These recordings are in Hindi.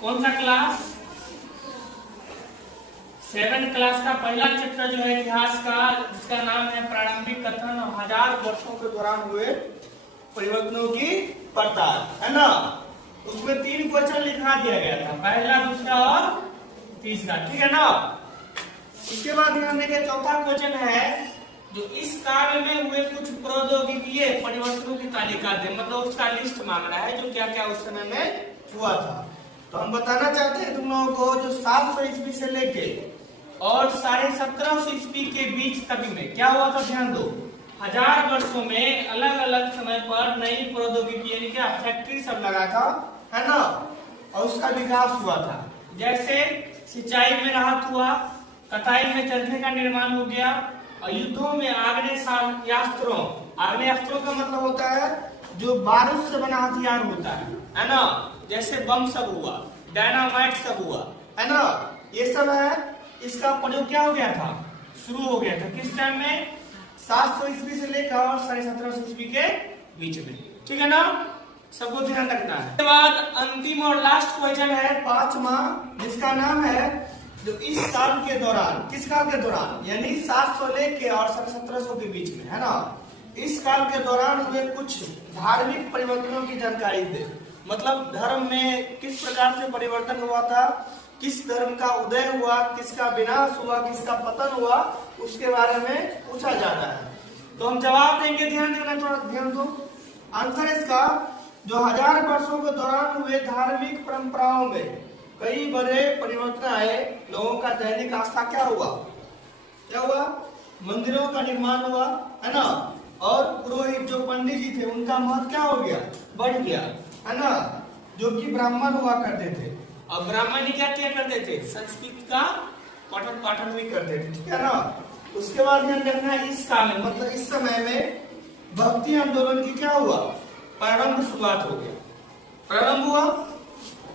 कौन सा क्लास? 7 क्लास का पहला चैप्टर जो है इतिहास का, जिसका नाम है प्रारंभिक कथन और 1000 वर्षों के दौरान हुए परिवर्तनों की पड़ताल, है ना। उसमें 3 क्वेश्चन लिखा दिया गया था, पहला, दूसरा और तीसरा, ठीक है ना। इसके बाद ध्यान देंगे चौथा क्वेश्चन है जो इस काल में हुए कुछ प्रौद्योगिकीय परिवर्तनों की तालिका दे, मतलब उसका लिस्ट मांग रहा है जो क्या क्या उस समय में हुआ था। तो हम बताना चाहते हैं तुम लोगों को जो 700 ईस्वी से लेके और 1750 ईस्वी के बीच तक में क्या हुआ था, ध्यान दो। 1000 वर्षों में अलग अलग समय पर नई प्रौद्योगिकी यानी क्या फैक्ट्री सब लगा था, है ना, और उसका विकास हुआ था। जैसे सिंचाई में राहत हुआ, कटाई में चरखे का निर्माण हो गया, और युद्धों में आग्नेयास्त्रों, आग्नेयास्त्रों का मतलब होता है जो बारूद से बना हथियार होता है ना, जैसे बम सब हुआ, डायनामाइट सब हुआ, है ना, ये सब है। इसका प्रयोग क्या हो गया था, शुरू हो गया था किस टाइम में, 700 ईस्वी से लेकर और 1750 ईस्वी के बीच में, ठीक है ना, सबको ध्यान रखना है। उसके बाद अंतिम और लास्ट क्वेश्चन है 5वां, जिसका नाम है जो इस काल के दौरान, किस काल के दौरान, यानी 700 लेके और 1750 के बीच में, है ना, इस काल के दौरान हुए कुछ धार्मिक परिवर्तनों की जानकारी दे। मतलब धर्म में किस प्रकार से परिवर्तन हुआ था, किस धर्म का उदय हुआ, किसका विनाश हुआ, किसका पतन हुआ, उसके बारे में पूछा जाता है। तो हम जवाब देंगे, ध्यान देना, थोड़ा ध्यान दो। आंसर इसका जो 1000 वर्षों के दौरान हुए धार्मिक परंपराओं में कई बड़े परिवर्तन आए। लोगों का दैनिक आस्था क्या हुआ, क्या हुआ, मंदिरों का निर्माण हुआ, है ना, और पुरोहित जो पंडित जी थे उनका महत्व क्या हो गया, बढ़ गया, है ना, जो कि ब्राह्मण हुआ करते थे। और ब्राह्मण क्या क्या करते थे, संस्कृत का पठन पाठन भी करते थे, ठीक है ना। उसके बाद ध्यान रखना है इस काल में, मतलब इस समय में भक्ति आंदोलन की क्या हुआ, प्रारंभ, शुरुआत हो गया, प्रारंभ हुआ।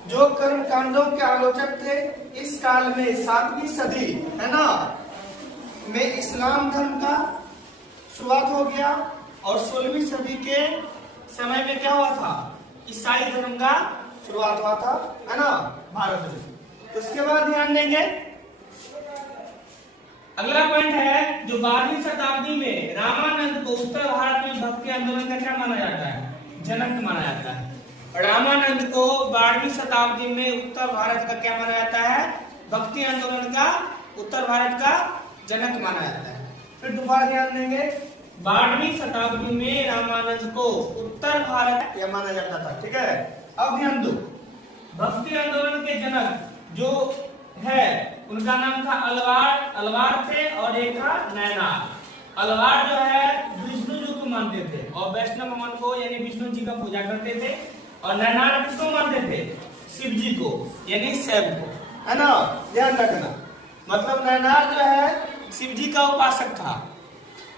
जो कर्म कांडों के आलोचक थे इस काल में 7वीं सदी, है ना, में इस्लाम धर्म का शुरुआत हो गया, और 16वीं सदी के समय में क्या हुआ था, ईसाई धर्म का शुरुआत हुआ था, है ना, भारत में। उसके बाद ध्यान देंगे अगला पॉइंट है जो 12वीं शताब्दी में रामानंद को उत्तर भारत में भक्ति आंदोलन का क्या माना जाता है, जनक माना जाता है। रामानंद को 12वीं शताब्दी में उत्तर भारत का क्या माना जाता है, भक्ति आंदोलन का उत्तर भारत का जनक माना जाता है। फिर दोबारा ध्यान देंगे 12वीं शताब्दी में रामानंद को उत्तर भारत यह माना जाता था, ठीक है। अब ध्यान दो, भक्ति आंदोलन के जनक जो है उनका नाम था अलवार, अलवार थे, और एक था नैनार। अलवार जो है विष्णु जी को मानते थे और वैष्णव भगवान को यानी विष्णु जी का पूजा करते थे, और नैनार किसको मानते थे, शिव जी को यानी शैव को, है ना, ध्यान रखना। मतलब नैनार जो है शिव जी का उपासक था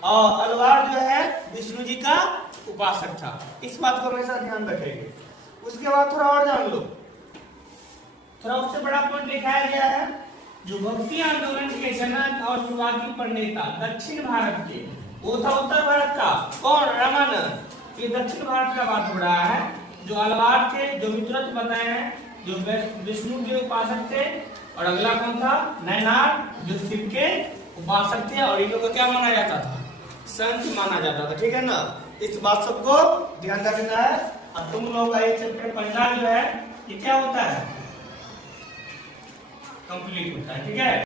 और अलवार जो है विष्णु जी का उपासक था। इस बात को हमेशा ध्यान रखेंगे। उसके बाद थोड़ा और जान लो, थोड़ा उससे बड़ा पॉइंट दिखाया गया है जो भक्ति आंदोलन के जनक और शुरुआती प्रणेता दक्षिण भारत के, वो था उत्तर भारत का कौन, रामानंद। ये दक्षिण भारत का बात हो रहा है। जो अलवार थे, जो मित्रत्व बताए हैं, जो विष्णु के उपासक थे, और अगला कौन था, नैनार, जो शिव के उपासक थे, और इन लोगों को क्या माना जाता था, संत माना जाता था, ठीक है ना। इस बात सबको ध्यान रखना है। और तुम लोगों का ये चैप्टर पढ़ना जो है ये क्या होता है, कंप्लीट होता है, ठीक है।